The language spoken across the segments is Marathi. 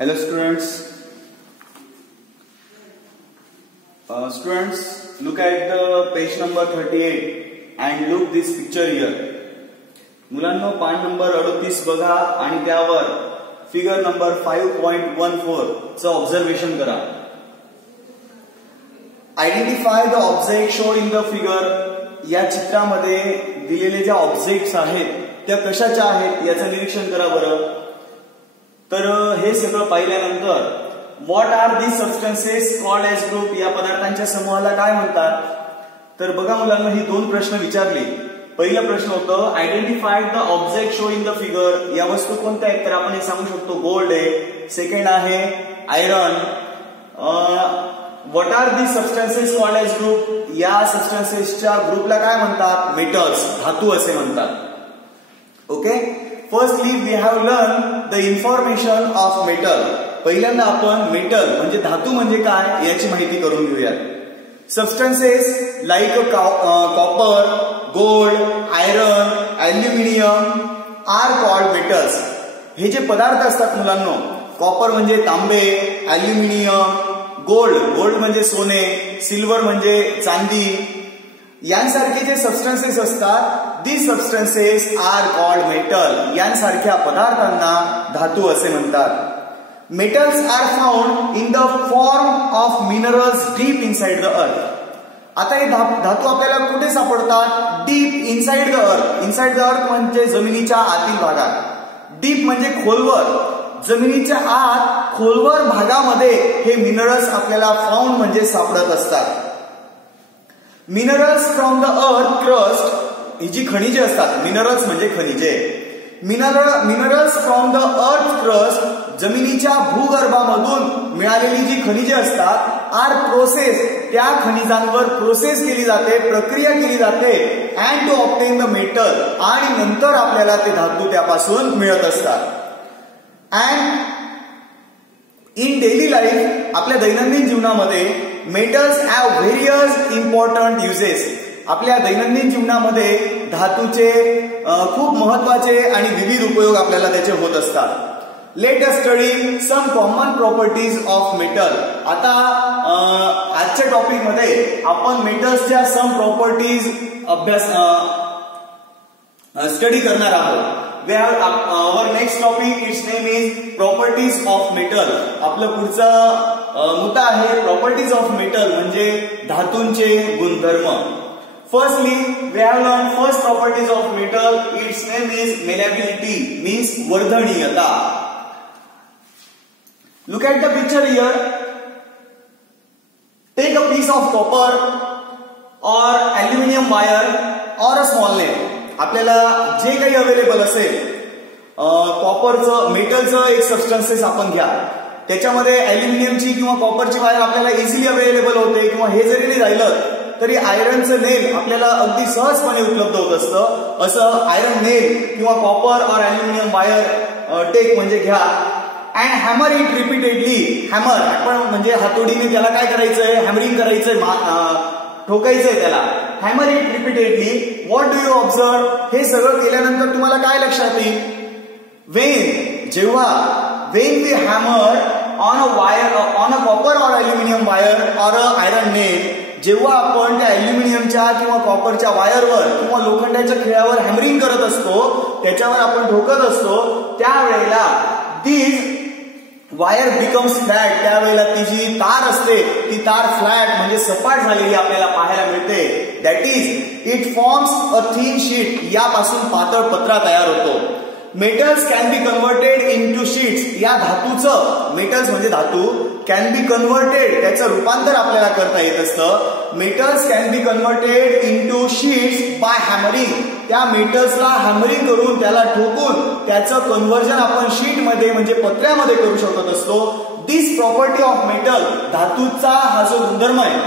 Hello students. Students, look at the page number 38 and look this picture here. मुलांनो पान नंबर 38 बघा आणि त्यावर फिगर नंबर 5.14 चं ऑब्झर्वेशन करा. Identify the object showed in the figure. या चित्रामध्ये दिलेले ज्या ऑब्जेक्ट्स आहेत त्या कशाच्या आहेत याचं निरीक्षण करा बरं. तर हे सगळं पाहिल्यानंतर what are the substances called as group, या पदार्थांच्या समूहाला काय म्हणतात. तर बघा मुलांना ही दोन प्रश्न विचारले. पहिला प्रश्न होतं identify the object show in the figure. या वस्तू कोणत्या आहेत तर आपण हे सांगू शकतो गोल्ड आहे. सेकंड आहे iron. What are the substances called as group, या सबस्टन्सेसच्या ग्रुपला काय म्हणतात, मेटल्स, धातू असे म्हणतात. Okay, firstly we have learn the information of metal. पहिल्यांदा आपण मेटल म्हणजे धातू म्हणजे काय याची माहिती करून घेऊया. Substances like copper, gold, iron, aluminium are called metals. हे जे पदार्थ असतात मुलांनो, कॉपर म्हणजे तांबे, अल्युमिनियम, गोल्ड म्हणजे सोने, सिल्वर म्हणजे चांदी, यांसारखे जे सबस्टन्सेस असतात these substances are called metal. यांसारख्या पदार्थांना धातू असे म्हणतात. Metals are found in the form of minerals deep inside the earth. आता हे धातू आपल्याला कुठे सापडतात, deep inside the earth. Inside the earth म्हणजे जमिनीच्या आतील भागात. डीप म्हणजे खोलवर, जमिनीच्या आत खोलवर भागामध्ये हे मिनरल्स आपल्याला फाउंड म्हणजे सापडत असतात. Minerals from the earth crust, ही जी खनिजे असतात, मिनरल्स म्हणजे खनिजे. Minerals from the earth crust, जमिनीच्या भूगर्भामधून मिळालेली जी खनिजे असतात, आर प्रोसेस, त्या खनिजांवर प्रोसेस केली जाते, प्रक्रिया केली जाते, and to obtain the metal, आणि नंतर आपल्याला ते धातू त्यापासून मिळत असतात. अँड इन डेली लाईफ, आपल्या दैनंदिन जीवनामध्ये metals have various important uses. आपल्या दैनंदिन जीवनामध्ये धातूचे खूप महत्वाचे आणि विविध उपयोग आपल्याला त्याचे होत असतात. Let us study some common properties of metal. आता आजच्या टॉपिक मध्ये आपण मेटल्सच्या सम प्रॉपर्टीज स्टडी करणार आहोत. our next topic, its name is properties of metal. आपलं पुढचा मुद्दा आहे प्रॉपर्टीज ऑफ मेटल म्हणजे धातूंचे गुणधर्म. Firstly, we have learned first properties of metal. Its name is malleability, means वर्धनीयता. Look at the picture here. Take a piece of copper or aluminum wire or a small nail. आपल्याला जे काही अवेलेबल असेल, कॉपरचं, मेटलचं एक सबस्टन्सेस आपण घ्या, त्याच्यामध्ये अल्युमिनियमची किंवा कॉपरची वायर आपल्याला इझिली अवेलेबल होते, किंवा हे जरी नाही राहिलं तरी आयरनचं नेल आपल्याला अगदी सहजपणे उपलब्ध होत असतं. असं आयरन नेल किंवा copper or aluminium wire take म्हणजे घ्या. And hammer it repeatedly. Hammer आपण म्हणजे हातोडीने त्याला काय करायचंय, हॅमरिंग करायचंय, ठोकायचंय त्याला. Hammer it repeatedly. What do you observe, हे सगळं केल्यानंतर तुम्हाला काय लक्षात येईल, जेव्हा when we hammer on a wire, on a copper or aluminium wire or a iron नेल, जेव्हा आपण त्या अल्युमिनियमच्या किंवा कॉपरच्या वायरवर किंवा लोखंडाच्या खिळ्यावर हॅमरिंग करत असतो, त्याच्यावर आपण ठोकत असतो, त्यावेळेला दीज वायर बिकम्स फ्लॅट. त्यावेळेला ती जी तार असते ती तार फ्लॅट म्हणजे सपाट झालेली आपल्याला पाहायला मिळते. That is it forms a thin sheet. यापासून पातळ पत्रा तयार होतो. Metals can be converted into sheets. या धातूचं, मेटल्स म्हणजे धातू, कॅन बी कन्व्हर्टेड, त्याचं रूपांतर आपल्याला करता येत असतं. Metals can be converted into sheets by hammering. त्या मेटल्सला हॅमरिंग करून, त्याला ठोकून त्याचं कन्व्हर्जन आपण शीटमध्ये म्हणजे पत्र्यामध्ये करू शकत असतो. दिस प्रॉपर्टी ऑफ मेटल, धातूचा हा जो गुणधर्म आहे,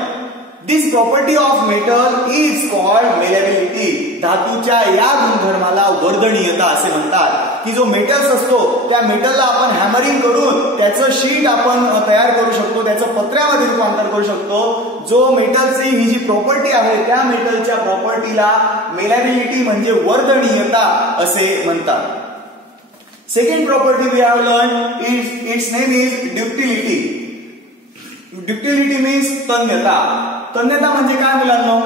this property of metal is called malleability. धातूच्या या गुणधर्माला वर्धनीयता असे म्हणतात. की जो मेटल्स असतो त्या मेटलला आपण हॅमरिंग करून त्याचं शीट आपण तयार करू शकतो, त्याचं पत्र्यामध्ये रूपांतर करू शकतो. जो मेटलची ही जी प्रॉपर्टी आहे त्या मेटलच्या प्रॉपर्टीला malleability म्हणजे वर्धनीयता असे म्हणतात. Second property we have learned is its name is ductility. Ductility means तन्यता. तन्यता म्हणजे काय मुलांनो?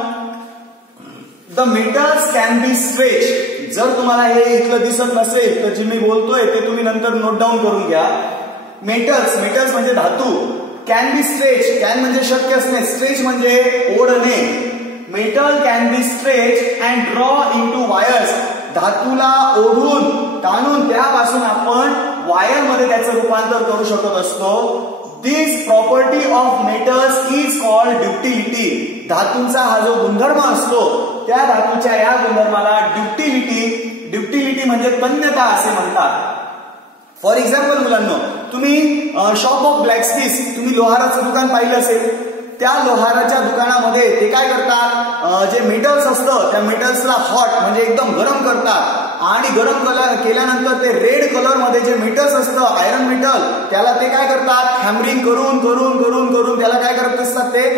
The metals can be stretched. जर तुम्हाला हे इथलं दिसत नसेल तर जे मी बोलतोय ते तुम्ही नंतर नोट डाऊन करून घ्या. मेटल्स म्हणजे धातू कॅन बी स्ट्रेच. कॅन म्हणजे शक्य असणे, स्ट्रेच म्हणजे ओढणे. Metal can be stretch and draw into wires. धातूला ओढून ताणून त्यापासून आपण वायर मध्ये त्याचं रूपांतर करू शकत असतो. This property of metals is called ductility. धातूंचा हा जो गुणधर्म असतो त्या धातूच्या या गुणधर्माला ड्युक्टिलिटी म्हणजे तन्यता असे म्हणतात. फॉर एक्झाम्पल मुलांनो, तुम्ही शॉप ऑफ ब्लॅकस्मिथ, तुम्ही लोहाराचं दुकान पाहिलं असेल. त्या लोहाराच्या दुकानामध्ये ते काय करतात, जे मेटल्स असतं त्या मेटल्सला हॉट म्हणजे एकदम गरम करतात आणि गरम केल्यानंतर ते रेड कलर मध्ये जे मेटल्स असतं आयरन मेटल त्याला ते काय करतात, हॅमरिंग करून करून करून करून त्याला काय करत असतात ते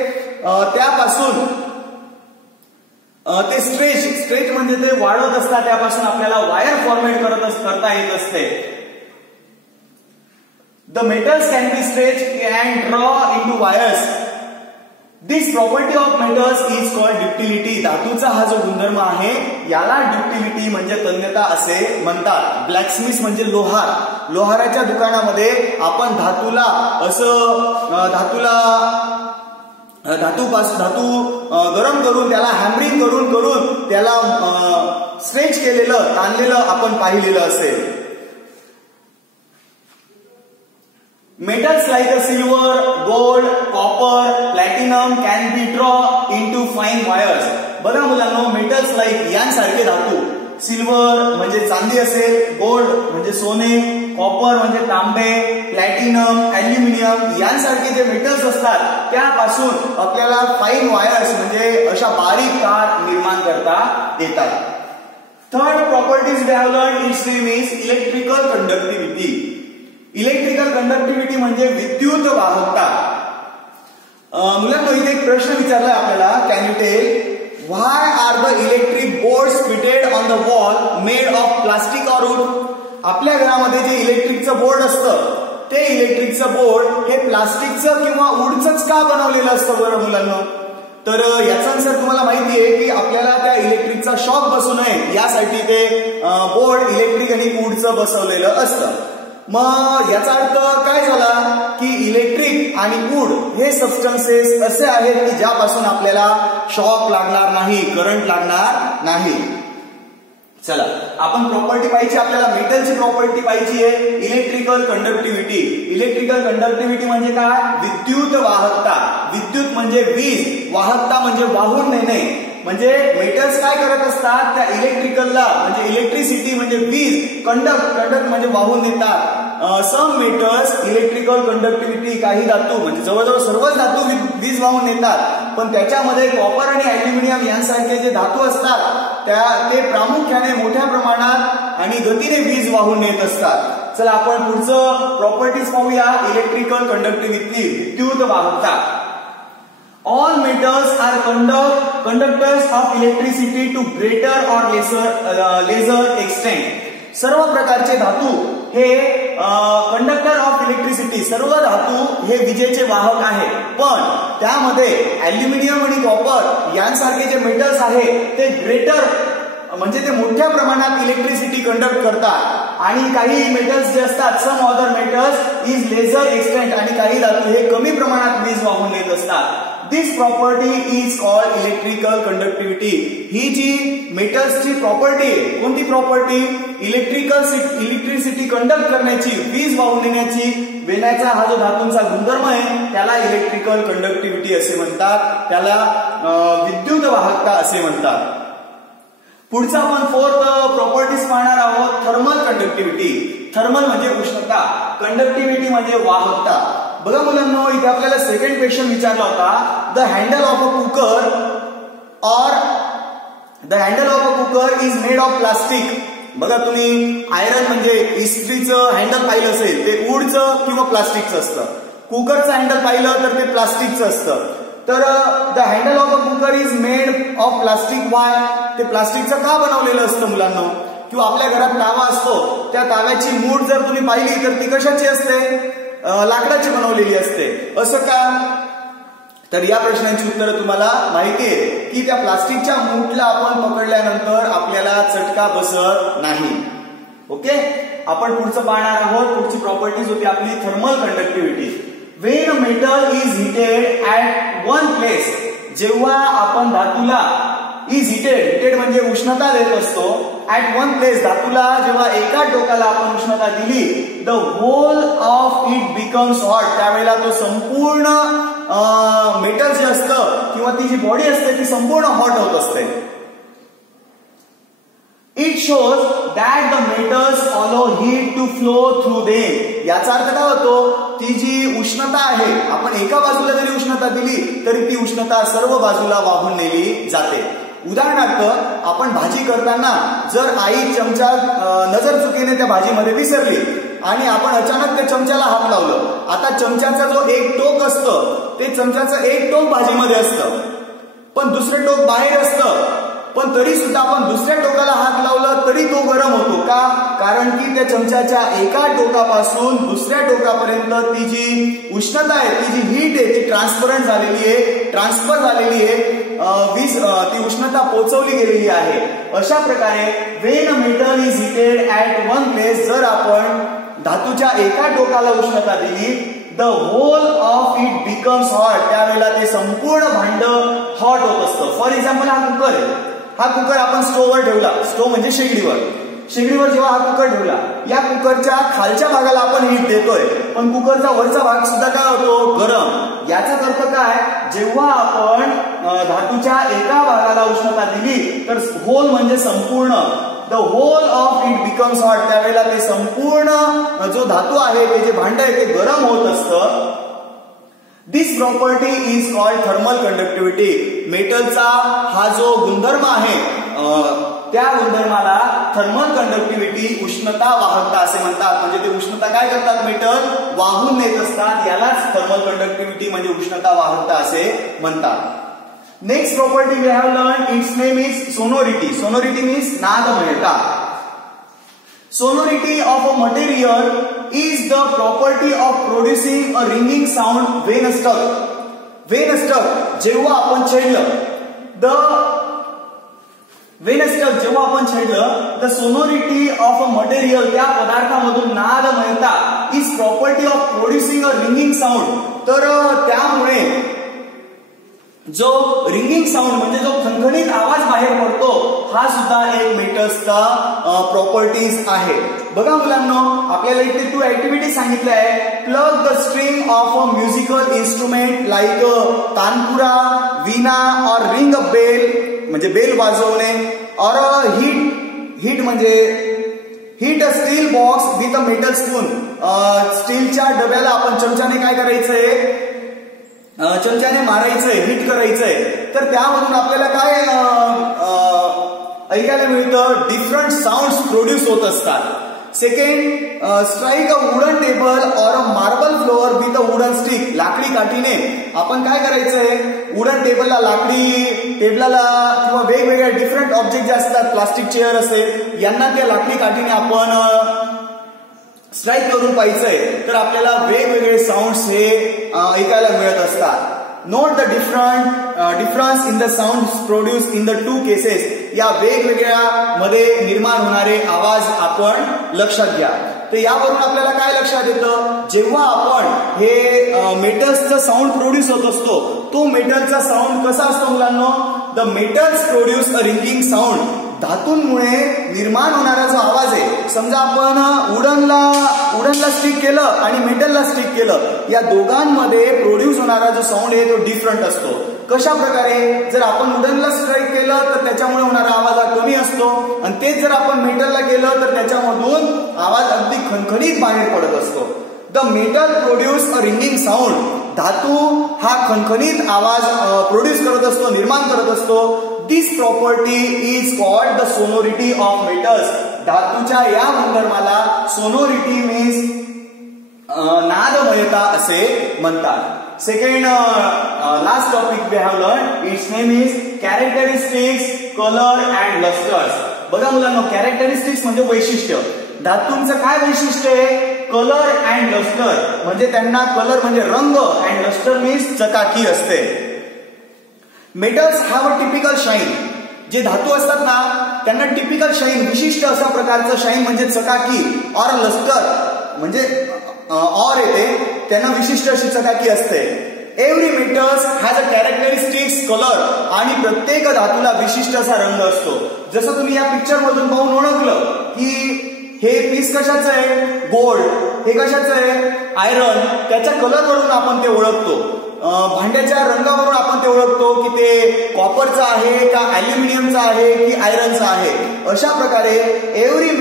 त्यापासून ते स्ट्रेच म्हणजे ते वाढवत असतात. त्यापासून आपल्याला वायर फॉर्मेट करता येत असते. The metals can be stretched and draw into wires. This property of metals is called ductility. धातूचा हा जो गुणधर्म आहे याला ड्युक्टिलिटी म्हणजे तन्यता असे म्हणतात. ब्लॅकस्मिथ म्हणजे लोहार. लोहाराच्या दुकानामध्ये आपण धातूला धातू गरम करून त्याला हॅमरिंग करून करून त्याला स्ट्रेच केलेलं ताणलेलं आपण पाहिलेलं असेल. Metals like silver, gold, copper, platinum can be drawn into fine wires. बघा मुलांनो, मेटल्स लाईक यांसारखे धातू, सिल्वर म्हणजे चांदी असेल, गोल्ड म्हणजे सोने, कॉपर म्हणजे तांबे, प्लॅटिनम, अल्युमिनियम यांसारखे जे मेटल्स असतात त्यापासून आपल्याला फाईन वायर्स म्हणजे अशा बारीक तार निर्माण करता येतात. Third properties we have learned its name is electrical conductivity. Electrical conductivity म्हणजे विद्युत वाहकता. मुलांनो, इथे एक प्रश्न विचारलाय आपल्याला, can you tell why are the electric boards fitted on the wall made of plastic or wood? आपल्या घरामध्ये जे इलेक्ट्रिकचं बोर्ड असतं ते इलेक्ट्रिकचं बोर्ड हे प्लास्टिकचं किंवा वूडचंच का बनवलेलं असतं बरं मुलांनो? तर याचा आन्सर तुम्हाला माहिती आहे की आपल्याला त्या इलेक्ट्रिकचा शॉक बसू नये यासाठी ते बोर्ड इलेक्ट्रिक आणि वूडचं बसवलेलं असतं. मग याचा अर्थ काय झाला की इलेक्ट्रिक आणि वूड हे सबस्टन्सेस असे आहेत की ज्यापासून आपल्याला शॉक लागणार नाही, करंट लागणार नाही. चला, आपण प्रॉपर्टी पाहिजे, आपल्याला मेटलची प्रॉपर्टी पाहिजे आहे इलेक्ट्रिकल कंडक्टिव्हिटी. इलेक्ट्रिकल कंडक्टिव्हिटी म्हणजे काय? विद्युत वाहकता. विद्युत म्हणजे वीज, वाहकता म्हणजे वाहून नेणे. म्हणजे मेटल्स काय करत असतात त्या इलेक्ट्रिकलला म्हणजे इलेक्ट्रिसिटी म्हणजे वीज कंडक्ट म्हणजे वाहून नेतात. सम मेटल्स इलेक्ट्रिकल कंडक्टिव्हिटी, काही धातू म्हणजे जवळजवळ सर्वच धातू वीज वाहून नेतात, पण त्याच्यामध्ये कॉपर आणि अल्युमिनियम यांसारखे जे धातू असतात ते प्रामुख्याने मोठ्या प्रमाणात आणि गतीने वीज वाहून नेत असतात. चला आपण पुढचं प्रॉपर्टीज पाहूया. इलेक्ट्रिकल कंडक्टिव्हिटी, विद्युत वाहकता. All metals are conductors of electricity to greater or lesser extent. सर्व प्रकारचे धातू हे कंडक्टर ऑफ इलेक्ट्रिसिटी, सर्व धातू हे विजेचे वाहक आहेत, पण त्यामध्ये अल्युमिनियम आणि कॉपर यांसारखे जे मेटल्स आहेत ते ग्रेटर म्हणजे ते मोठ्या प्रमाणात इलेक्ट्रिसिटी कंडक्ट करतात. आणि काही मेटल्स जे असतात, some other metals is lesser extent, आणि काही धातू हे कमी प्रमाणात वीज वाहून नेत असतात. This property is called electrical conductivity. ही जी मेटल्सची प्रॉपर्टी आहे, कोणती प्रॉपर्टी? इलेक्ट्रिसिटी कंडक्ट करण्याची, वीज वाहून नेण्याचा हा जो धातूंचा गुणधर्म आहे त्याला इलेक्ट्रिकल कंडक्टिव्हिटी असे म्हणतात, त्याला विद्युत वाहकता असे म्हणतात. पुढचा आपण फोर्थ प्रॉपर्टीज पाहणार आहोत, थर्मल कंडक्टिव्हिटी. थर्मल म्हणजे उष्णता, कंडक्टिव्हिटी म्हणजे वाहकता. बघा मुलांनो, इथे आपल्याला सेकंड क्वेश्चन विचारला होता, the handle of a cooker is made of plastic. बघा तुम्ही आयरन म्हणजे इस्त्रीचं हँडल पाहिलं असेल ते वूडचं किंवा प्लास्टिकचं असतं. कुकरचं हँडल पाहिलं तर ते प्लास्टिकचं असतं. तर the handle of a cooker is made of plastic. Y? ते प्लास्टिकचं का बनवलेलं असतं मुलांना? किंवा आपल्या घरात तावा असतो, त्या ताव्याची मूठ जर तुम्ही पाहिली तर ती कशाची असते? लाकडाची बनवलेली असते. असं का? तर या प्रश्नांची उत्तरं तुम्हाला माहिती आहे की त्या प्लास्टिकच्या मूठला आपण पकडल्यानंतर आपल्याला चटका बसत नाही. ओके, आपण पुढचं पाहणार आहोत. पुढची प्रॉपर्टीज होती आपली thermal conductivity. When a metal is heated at one place, जेव्हा आपण धातूला इज हिटेड म्हणजे उष्णता देत असतो, ॲट वन प्लेस धातूला जेव्हा एका टोकाला आपण उष्णता दिली, the whole of it becomes hot, त्यावेळेला तो संपूर्ण मेटल जे असतं किंवा ती जी बॉडी असते ती संपूर्ण हॉट होत असते. It shows that the metals follow heat to flow through them. याचा अर्थ काय होतो? ती जी उष्णता आहे, आपण एका बाजूला जरी उष्णता दिली तरी ती उष्णता सर्व बाजूला वाहून नेली जाते. उदाहरणार्थ, आपण भाजी करताना जर आई चमचा नजर चुकीने त्या भाजीमध्ये विसरली आणि आपण अचानक त्या चमच्याला हात लावलं, आता चमच्याचा जो एक टोक असतं ते चमच्याचं एक टोक भाजीमध्ये असतं पण दुसरे टोक बाहेर असतं, पण तरी सुद्धा आपण दुसऱ्या टोकाला हात लावलं तरी तो गरम होतो. का? कारण की त्या चमच्याच्या एका टोकापासून दुसऱ्या टोकापर्यंत ती जी उष्णता आहे, ती जी हीट आहे ती ट्रान्सफर झालेली आहे, ती उष्णता पोहोचवली गेलेली आहे. अशा प्रकारे when a metal is heated at one place, जर आपण धातूच्या एका टोकाला उष्णता दिली, the whole of it becomes hot, त्यावेळेला ते संपूर्ण भांड हॉट होत असतं. फॉर एक्झाम्पल, हा कुकर आहे. हा कुकर आपण स्टोव्हवर ठेवला, स्टोव्ह म्हणजे शेगडीवर जेव्हा हा कुकर ठेवला, या कुकरच्या खालच्या भागाला आपण हीट देतोय, पण कुकरचा वरचा भाग सुद्धा काय होतो? गरम. याचाच अर्थ काय? जेव्हा आपण धातूच्या एका भागाला उष्णता दिली तर होल म्हणजे संपूर्ण, the whole of it becomes hot, त्यावेळेला ते संपूर्ण जो धातू आहे, ते जे भांड आहे ते गरम होत असतं. This property is called thermal conductivity. मेटलचा हा जो गुणधर्म आहे, त्या गुणधर्माला थर्मल कंडक्टिव्हिटी, उष्णता वाहकता असे म्हणतात. म्हणजे ते उष्णता काय करतात? मेटल वाहून नेत असतात. यालाच थर्मल कंडक्टिव्हिटी म्हणजे उष्णता वाहकता असे म्हणतात. Next property we have learn, it's name is sonority. Sonority means नादमयता. Sonority of a material is the property of producing a ringing sound when struck. When struck, जेव्हा आपण छेडलं, जेव्हा आपण छेडलं, the sonority of a material, त्या पदार्थामधून नादमयता is property of producing a ringing sound. तर त्यामुळे जो रिंगिंग साऊंड म्हणजे जो खणखणीत आवाज बाहेर पडतो, हा सुद्धा एक मेटल्सचा प्रॉपर्टीज आहे. बघा मुलांनो, आपल्याला इथे 2 ऍक्टिव्हिटी सांगितल्या आहे. Pluck the string of a musical instrument like tanpura, veena और रिंग अ बेल म्हणजे बेल वाजवणे, और हीट म्हणजे hit a steel box with a metal spoon. स्टीलच्या डब्याला आपण चमच्याने काय करायचंय? चमच्याने मारायचंय, हिट करायचंय. तर त्यामधून आपल्याला काय ऐकायला मिळतं? डिफरंट साऊंड्स प्रोड्यूस होत असतात. Second, strike a wooden table और a marble floor with a wooden stick. लाकडी काठीने आपण काय करायचंय? वुडन टेबलला, लाकडी टेबलाला किंवा वेगवेगळ्या डिफरंट ऑब्जेक्ट जे असतात, प्लास्टिक चेअर असेल, यांना त्या लाकडी काठीने आपण स्ट्राईक करून पाहिजे, तर आपल्याला वेगवेगळे साऊंड्स हे ऐकायला मिळत असतात. Note the difference in the sound produce in the 2 cases. या वेगवेगळ्या मध्ये निर्माण होणारे आवाज आपण लक्षात घ्या. तर यावरून आपल्याला काय लक्षात येतं? जेव्हा आपण हे मेटल्सचा साऊंड प्रोड्यूस होत असतो, तो मेटलचा साऊंड कसा असतो मुलांनो? The metals produce a ringing sound. धातूंमुळे निर्माण होणारा जो आवाज आहे, समजा आपण वुडनला स्टिक केलं आणि मेटलला स्टिक केलं, या दोघांमध्ये प्रोड्यूस होणारा जो साऊंड आहे तो डिफरंट असतो. कशा प्रकारे? जर आपण वुडनला स्ट्राईक केलं तर त्याच्यामुळे होणारा आवाज हा कमी असतो, आणि तेच जर आपण मेटलला केलं तर त्याच्यामधून आवाज अगदी खणखणीत बाहेर पडत असतो. The metal produce a ringing sound. धातू हा खणखणीत आवाज प्रोड्यूस करत असतो, निर्माण करत असतो. This property is called the sonority of metals. धातूच्या या गुणधर्माला सोनोरिटी मीन्स नादमयता असे म्हणतात. Second last topic we have learn, it's name is characteristics, colour and lusters. बघा मुलांना, कॅरेक्टरिस्टिक्स म्हणजे वैशिष्ट्य. धातूंचं काय वैशिष्ट्य आहे? कलर अँड लस्टर, म्हणजे त्यांना कलर म्हणजे रंग, अँड लस्टर मीन्स चकाकी असते. Metals have a typical shine. जे धातू असतात ना त्यांना टिपिकल शाईन, विशिष्ट अशा प्रकारचं शाईन म्हणजे चकाकी, ऑर लस्टर म्हणजे ऑर येते, त्यांना विशिष्ट अशी चकाकी असते. Every metals has a characteristics colour, आणि प्रत्येक धातूला विशिष्ट असा रंग असतो. जसं तुम्ही या पिक्चर मधून पाहून ओळखलं की हे पीस कशाचं आहे? गोल्ड. हे कशाचं आहे? आयरन. त्याच्या कलरवरून आपण ते ओळखतो. भांड्याच्या रंगावरून आपण ते ओळखतो की ते कॉपरचं आहे का अॅल्युमिनियमचं आहे की आयरनचं आहे. अशा प्रकारे every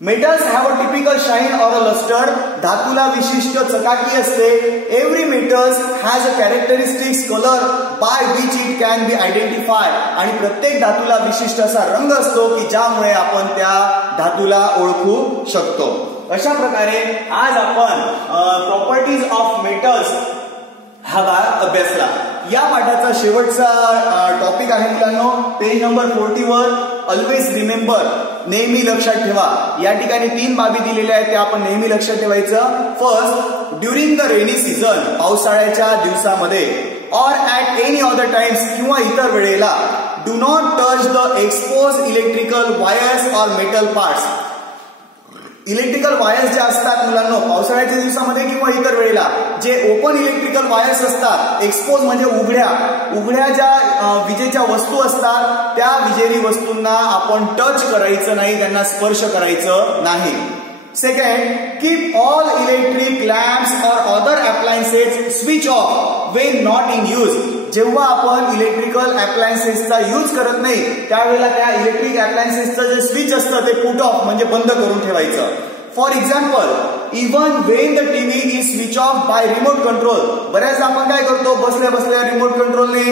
metals have a typical shine or a luster, धातूला विशिष्ट चकाकी असते. Every metals has a characteristics colour by which it can be identify, आणि प्रत्येक धातूला विशिष्ट असा रंग असतो की ज्यामुळे आपण त्या धातूला ओळखू शकतो. अशा प्रकारे आज आपण प्रॉपर्टीज ऑफ मेटल्स हा भाग अभ्यासला. या पाठाचा शेवटचा टॉपिक आहे मुलांनो, page number 40 were always remember, नेहमी लक्षात ठेवा. या ठिकाणी 3 बाबी दिलेल्या आहेत त्या आपण नेहमी लक्षात ठेवायचं. First, during the rainy season, पावसाळ्याच्या दिवसामध्ये, or at any other times, किंवा इतर वेळेला, do not touch the expose electrical wires or metal parts. Electrical wires ज्या असतात मुलांनो पावसाळ्याच्या दिवसामध्ये किंवा इतर वेळेला, जे ओपन इलेक्ट्रिकल वायर्स असतात, एक्सपोज म्हणजे उघड्या ज्या विजेच्या वस्तू असतात त्या विजेरी वस्तूंना आपण टच करायचं नाही, त्यांना स्पर्श करायचं नाही. Second, keep all electric lamps or other appliances switch off Wien not in use. जेव्हा आपण इलेक्ट्रिकल अप्लायन्सेसचा यूज करत नाही त्यावेळेला त्या इलेक्ट्रिक अप्लायन्सेसचं जे स्विच असतं ते पुट ऑफ म्हणजे बंद करून ठेवायचं. For example, even when the TV is switch off by remote control. बऱ्याचदा आपण काय करतो, बसल्या बसल्या रिमोट कंट्रोलने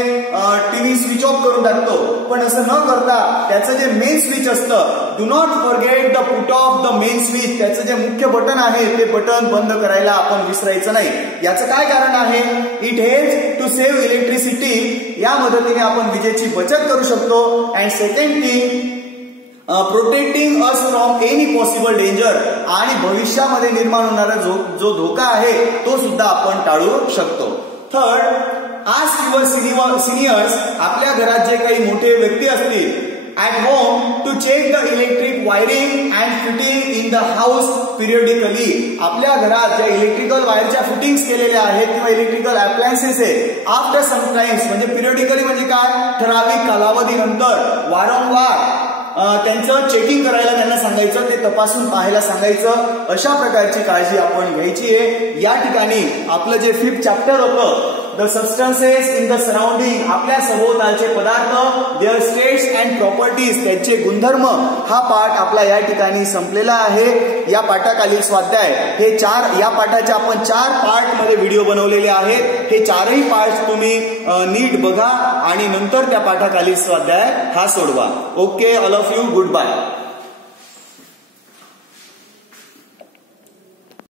टीव्ही स्विच ऑफ करून टाकतो, पण असं न करता त्याचं जे मेन स्विच असतं, do not forget the put off the main switch, त्याचं जे मुख्य बटन आहे ते बटन बंद करायला आपण विसरायचं नाही. याचं काय कारण आहे? It helps to save electricity. या मदतीने आपण विजेची बचत करू शकतो. And second thing, protecting us from any possible danger, आणि भविष्यामध्ये निर्माण होणारा जो धोका आहे तो सुद्धा आपण टाळू शकतो. थर्ड, आस्क युअर सिनियर्स, आपल्या घरात जे काही मोठे व्यक्ती असतील, at home to check the electric wiring and fitting in the house periodically. आपल्या घरात ज्या इलेक्ट्रिकल वायरच्या फिटिंग्स केलेल्या आहेत किंवा इलेक्ट्रिकल अप्लायन्सेस आहे, आफ्टर समटाइम्स म्हणजे पिरियडिकली म्हणजे काय, ठराविक कालावधीनंतर वारंवार त्यांचं चेकिंग करायला त्यांना सांगायचं, ते तपासून पाहायला सांगायचं. अशा प्रकारची काळजी आपण घ्यायची आहे. या ठिकाणी आपलं जे 5th चॅप्टर होतं, the substances in the surrounding, आपल्या सभोवतालचे पदार्थ, देअर स्टेट्स अँड प्रॉपर्टीज, त्यांचे गुणधर्म, हा पाठ आपला या ठिकाणी संपलेला आहे. या पाठाखालील स्वाध्याय हे या पाठाचे आपण 4 पार्ट मध्ये व्हिडिओ बनवलेले आहेत. हे 4ही पार्ट तुम्ही नीट बघा आणि नंतर त्या पाठाखालील स्वाध्याय हा सोडवा. Okay, all of you, good bye.